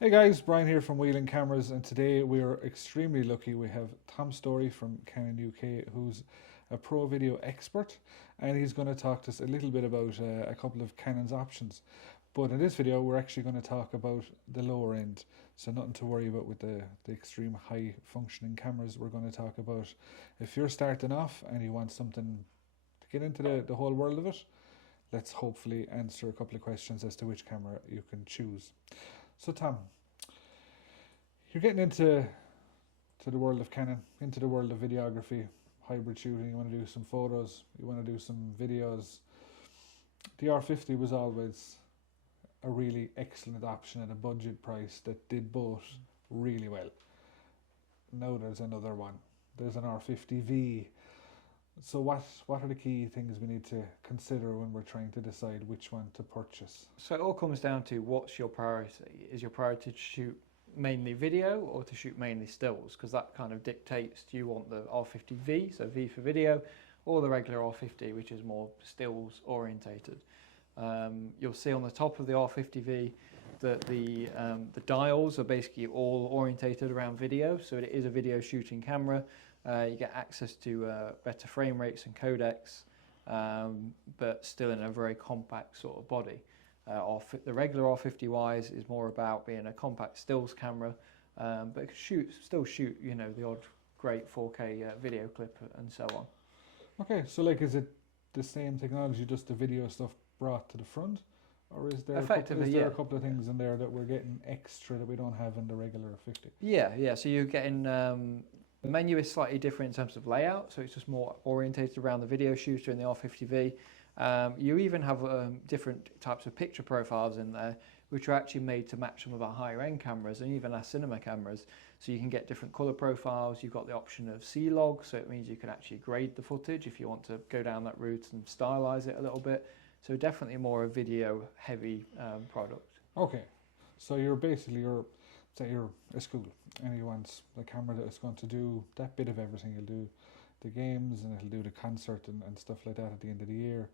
Hey guys, Brian here from Whelan Cameras, and today we are extremely lucky. We have Tom Story from Canon UK, who's a pro video expert, and he's going to talk to us a little bit about a couple of Canon's options. But in this video, we're actually going to talk about the lower end, so nothing to worry about with the extreme high functioning cameras. We're going to talk about if you're starting off and you want something to get into the whole world of it. Let's hopefully answer a couple of questions as to which camera you can choose. So Tom, you're getting into the world of Canon, into the world of videography, hybrid shooting. You want to do some photos, you want to do some videos. The R50 was always a really excellent option at a budget price that did both really well. Now there's another one. There's an R50V. So what are the key things we need to consider when we're trying to decide which one to purchase? So it all comes down to what's your priority. Is your priority to shoot mainly video or to shoot mainly stills? Because that kind of dictates, do you want the R50V, so V for video, or the regular R50, which is more stills orientated. You'll see on the top of the R50V that the dials are basically all orientated around video, so it is a video shooting camera. You get access to better frame rates and codecs, but still in a very compact sort of body. The regular R50Ys is more about being a compact stills camera, but it can still shoot, you know, the odd great 4K video clip and so on. Okay, so like, is it the same technology, just the video stuff brought to the front, or is there a couple of things in there that we're getting extra that we don't have in the regular 50? Yeah. So you're getting the menu is slightly different in terms of layout, so it's just more orientated around the video shooter in the R50V. You even have different types of picture profiles in there, which are actually made to match some of our higher end cameras and even our cinema cameras. So you can get different color profiles. You've got the option of C-Log, so it means you can actually grade the footage if you want to go down that route and stylize it a little bit. So definitely more a video heavy product. Okay, so you're say you're a school and you want a camera that is going to do that bit of everything. You'll do the games and it'll do the concert and stuff like that at the end of the year.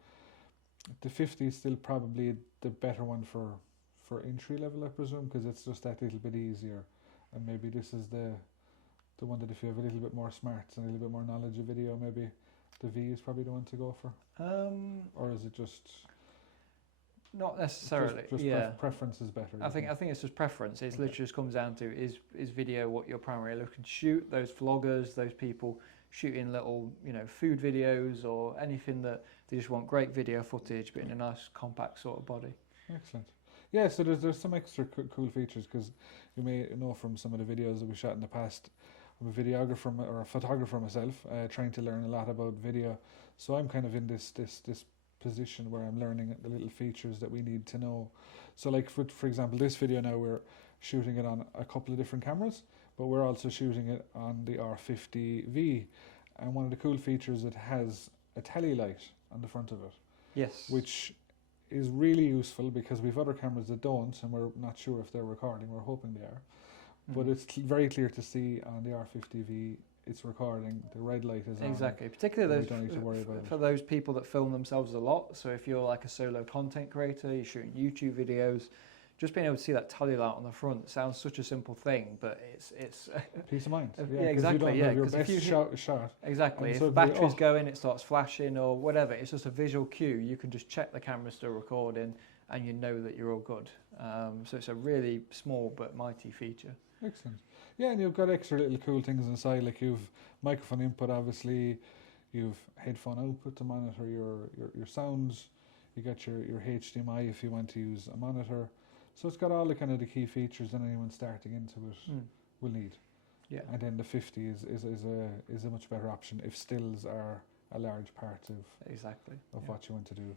The 50 is still probably the better one for entry level, I presume, because it's just that little bit easier. And maybe this is the one that if you have a little bit more smarts and a little bit more knowledge of video, maybe the V is probably the one to go for. Or is it just... Not necessarily. Just preference is better. I think it's just preference. It's literally just comes down to is video what you're primarily looking to shoot. Those vloggers, those people shooting little food videos or anything that they just want great video footage, but in a nice compact sort of body. Excellent. Yeah, so there's some extra cool features, because you may know from some of the videos that we shot in the past. I'm a videographer or a photographer myself, trying to learn a lot about video. So I'm kind of in this position where I'm learning the little features that we need to know. So like for example, this video now we're shooting it on a couple of different cameras, but we're also shooting it on the R50V, and one of the cool features, it has a tally light on the front of it. Yes. Which is really useful because we've other cameras that don't, and we're not sure if they're recording. We're hoping they are. But it's very clear to see on the R50V it's recording, the red light is on. Exactly, particularly for those people that film themselves a lot. So if you're like a solo content creator, you're shooting YouTube videos, just being able to see that tally light on the front sounds such a simple thing, but it's peace of mind. Yeah, exactly. You don't have your best shot. Exactly. If the battery's going, it starts flashing or whatever. It's just a visual cue. You can just check the camera's still recording, and you know that you're all good. So it's a really small but mighty feature. Excellent. Yeah, and you've got extra little cool things inside, like you've microphone input, obviously, you've headphone output to monitor your sounds, you got your HDMI if you want to use a monitor. So it's got all the kind of the key features that anyone starting into it will need. Yeah. And then the 50 is a much better option if stills are a large part of what you want to do.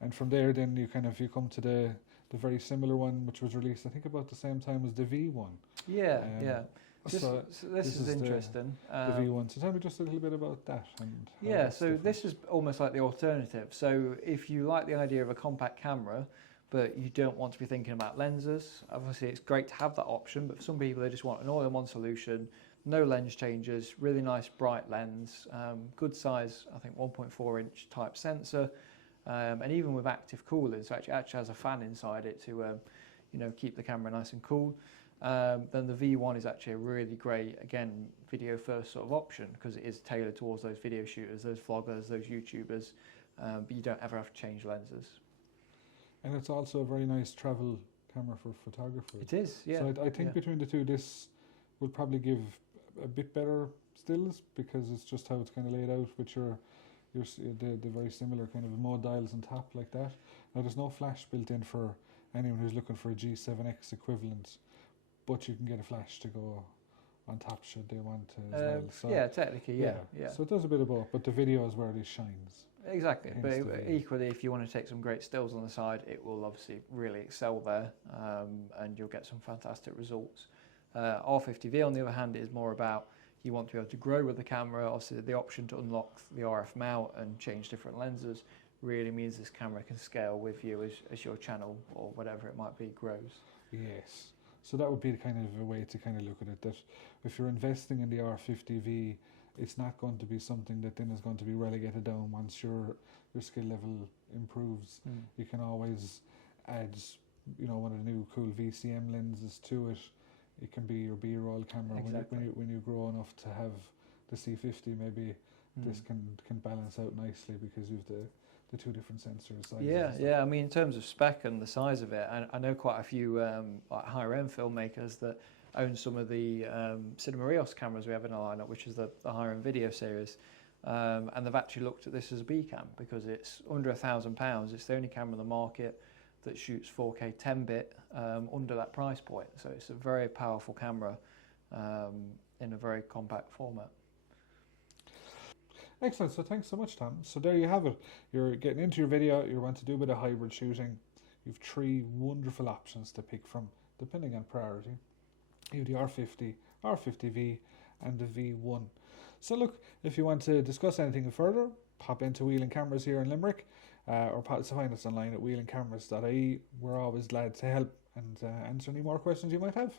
And from there then you come to the very similar one, which was released I think about the same time as the V1. Yeah. So this is interesting. The V1. So tell me just a little bit about that. So this is almost like the alternative. So if you like the idea of a compact camera, but you don't want to be thinking about lenses, obviously it's great to have that option, but for some people they just want an all-in-one solution, no lens changes, really nice bright lens, good size, I think 1.4 inch type sensor, and even with active cooling, so it actually has a fan inside it to keep the camera nice and cool. Then the V1 is actually a really great, again, video first sort of option because it is tailored towards those video shooters, those vloggers, those YouTubers, but you don't ever have to change lenses. And it's also a very nice travel camera for photographers. It is, yeah. So I think between the two, this will probably give a bit better stills because it's just how it's kind of laid out with the very similar kind of mode dials on top like that. Now there's no flash built in for anyone who's looking for a G7X equivalent, but you can get a flash to go on top should they want to as well. So, yeah, technically, yeah. So it does a bit of both, but the video is where this shines. Exactly, Hence but equally, if you want to take some great stills on the side, it will obviously really excel there, and you'll get some fantastic results. R50V, on the other hand, is more about you want to be able to grow with the camera. Obviously, the option to unlock the RF mount and change different lenses really means this camera can scale with you as your channel or whatever it might be grows. Yes. So that would be the kind of a way to kind of look at it, that if you're investing in the R50V, it's not going to be something that then is going to be relegated down once your skill level improves. You can always add, one of the new cool VCM lenses to it. It can be your B-roll camera. Exactly. when you grow enough to have the C50, maybe this can balance out nicely because you've the two different sensors. Yeah. I mean, in terms of spec and the size of it, I know quite a few like higher end filmmakers that own some of the Cinema EOS cameras we have in our lineup, which is the higher end video series, and they've actually looked at this as a B cam because it's under £1,000. It's the only camera on the market that shoots 4K 10-bit under that price point. So it's a very powerful camera in a very compact format. Excellent. So thanks so much, Tom. So there you have it. You're getting into your video. You want to do a bit of hybrid shooting. You've 3 wonderful options to pick from, depending on priority. You have the R50, R50V, and the V1. So look, if you want to discuss anything further, pop into Whelan Cameras here in Limerick, or find us online at whelancameras.ie. We're always glad to help and answer any more questions you might have.